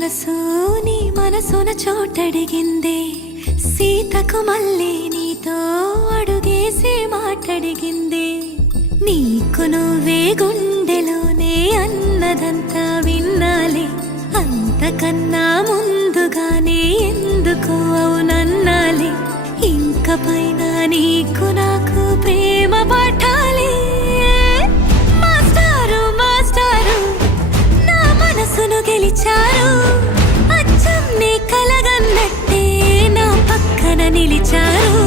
మనసు నీ మనసున చోటడిగిందే, సీతకు మళ్ళీ నీతో అడుగేసి మాటడిగిందే. నీకు నువ్వే గుండెలోనే అన్నదంతా విన్నాలే, అంతకన్నా ముందుగానే ఎందుకు అవునన్నాలే. ఇంక పైన నీకు నాకు ప్రేమ పాఠాలే. మాస్టారు మాస్టారు నా మనసును గెలిచారు, అచ్చం నీ కలగన్నట్టే నా పక్కన నిలిచారు.